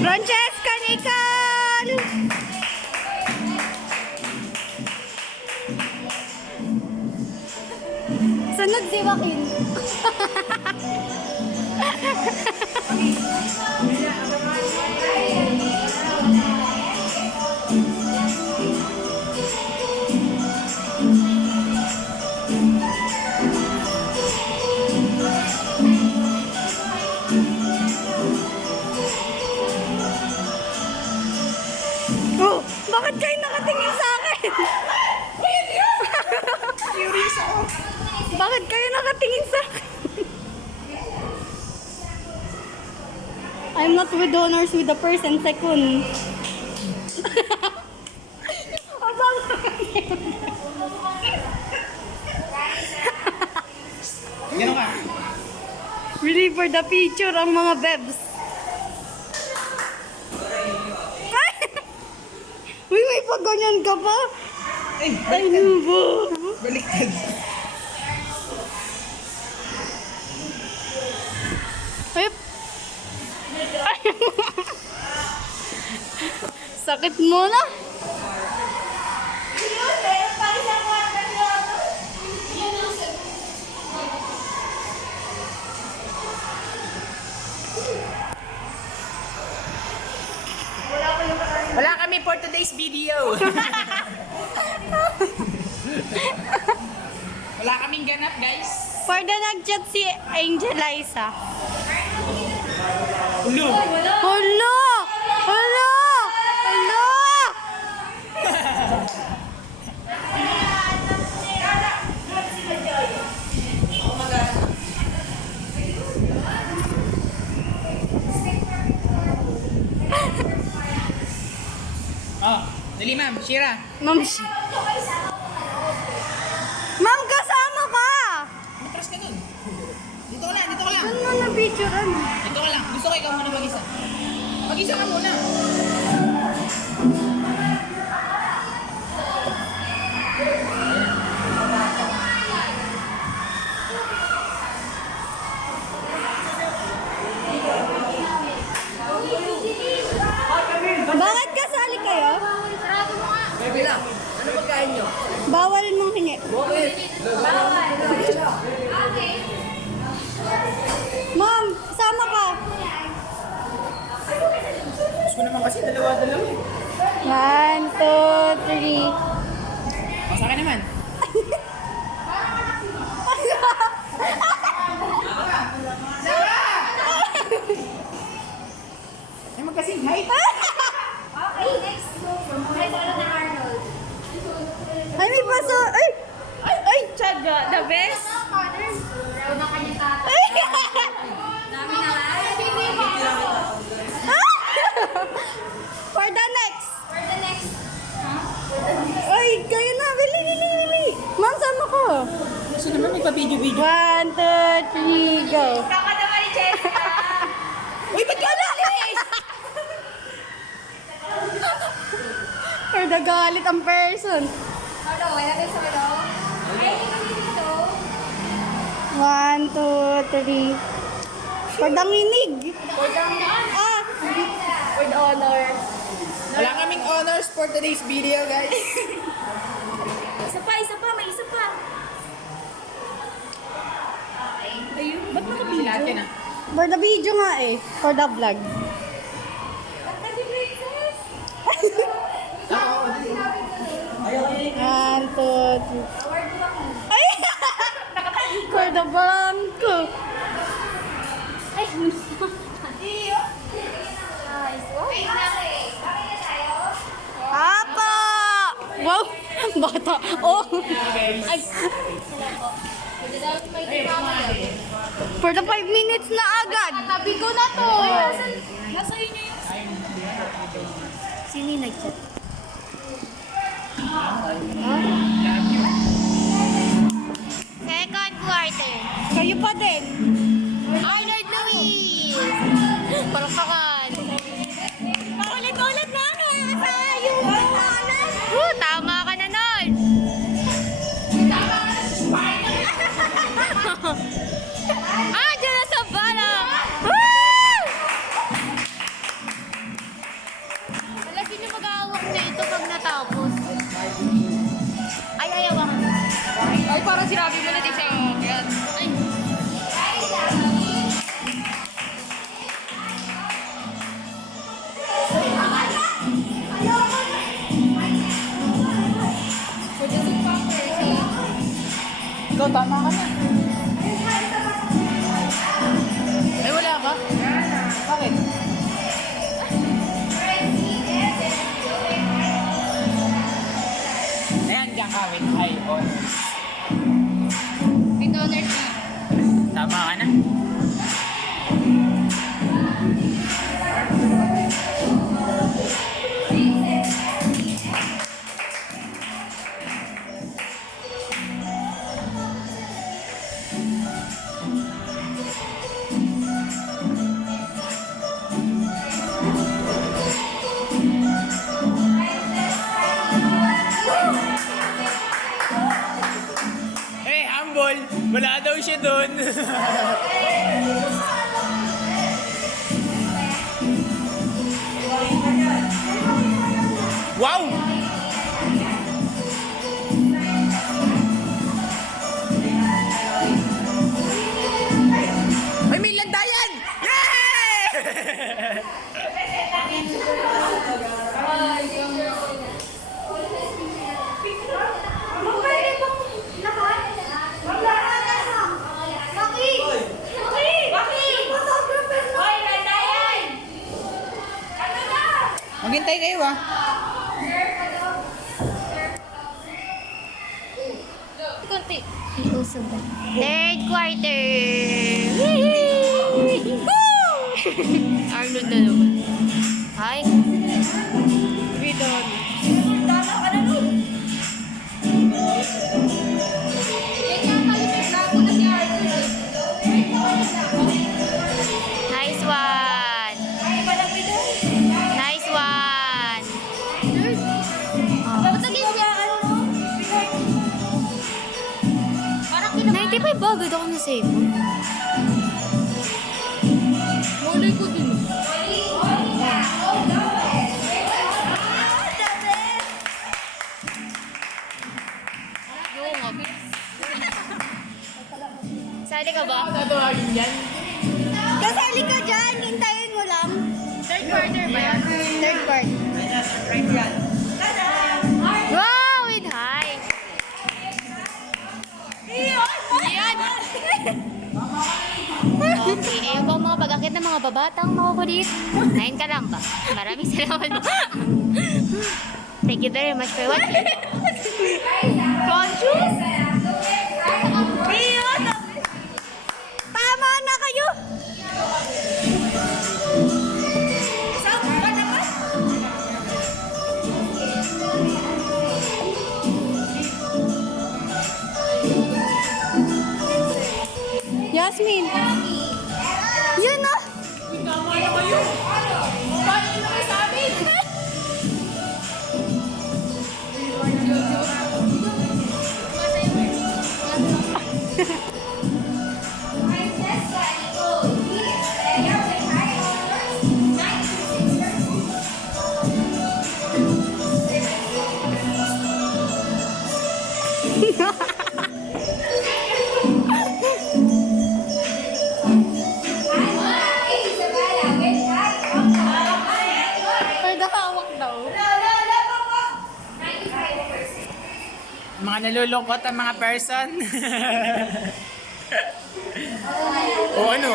Francesca Nicole! Sunod si Joaquin. Oh, bakit kayo nakatingin sa akin? Curious ako. Bakit kayo nakatingin sa akin? I'm not with honors with the first and second. Abang Gano'n ka? really for the picture ang mga bebs. Uy, may pag ganyan ka pa? Ay, Ay, ano ba? baliktad. Ay, ay. Sakit mo na. Wala kami for today's video. Wala kaming ganap, guys. For the nag-chat si Angel Liza. Ulo. Hala! Hala! Hala! Oh, dali ma'am, Shira. Ma'am, Ma'am, kasama ka! Matras ka dun. Dito ka lang, dito ka lang. Saan mo na-picturean? Dito ka lang. Gusto ko ikaw muna mag-isa. Mag-isa ka muna. Bakit kasali kayo? Bebe lang. Ano pagkain nyo? Bawal mong hingi. Ma'am, sama ka. Gusto ko naman kasi dalawa-dalawa eh. 1, 2, 3. O, sa akin naman. Ay, magkasing height. Okay, next. Ay, solo na Arnold. Ay, may paso. Ay! Ay! Ay! Chaga, the best. Raw na kanya tatay. Ay! Dami na nga. For the next. For the next. Ay, kayo na. Bili, bili, bili. Ma'am, sama ko. Gusto naman may pa-video-video. 1, 2, 3, go. Kaka naman ni Jessica. Uy, ba't ka alis? For the galit ang person. Ano, wala kayo sa ano? Ay, hindi dito. 1, 2, 3. For the nginig. For the Ah! For the honor. Wala kaming honors for today's video, guys. Isa pa, may isa pa. Okay. Ayun, ba't Lahat nakabidyo? yan ah. For the video nga eh. For the vlog. Happy princess. 1, 2, 3. Award mo ako. Ay! For the bangko. Ay, iyo. Nice. Wait na Okay na tayo? Apa! Wow! Bata. Oh! Ay! 45 minutes na agad! Tabi ko na to. Nasa inyo yung... Sino yung nag-chat? Second quarter. Kayo pa din! Arnold Luis. Palakpakan. Paulit-ulit na ako! Sayang! Tama ka na nun. Diyan na sa bala. Wala, sino mag-aawak na ito pag natapos? Ay, ayaw ako. Ay, parang sinabi mo na di siya. Ayan. Ay. Ikaw, tama ka na. Ay, wala ka? Bakit? Ayan, diyan ka with high honors. With honors na. Tama ka na. Eh, humble! Wala daw siya doon. Wow! Ay, may landayan! Yay! Maghintay kayo ah. Kunti. Third quarter. Arnold na naman. Hi. Bidon. Nice one. Nice one. Patagin niya. Parang 95 ba? Agad ako na save. Mulay ko din. Sali ka ba? Tatawagin yan. Kasali ka dyan! Hintayin mo lang. Third quarter ba yan? Third part. Wow! With high. Yan! Okay, ayun po ang mga pag-akit ng mga babatang makukulit. 9 ka lang ba? Maraming salamat po. Thank you very much for watching. Conscious? Tama na kayo! Yasmin! Yun na! Tama na kayo. Paano na kayo sa amin? Ay, nakawak daw. Mga nalulungkot ang mga person. O ano?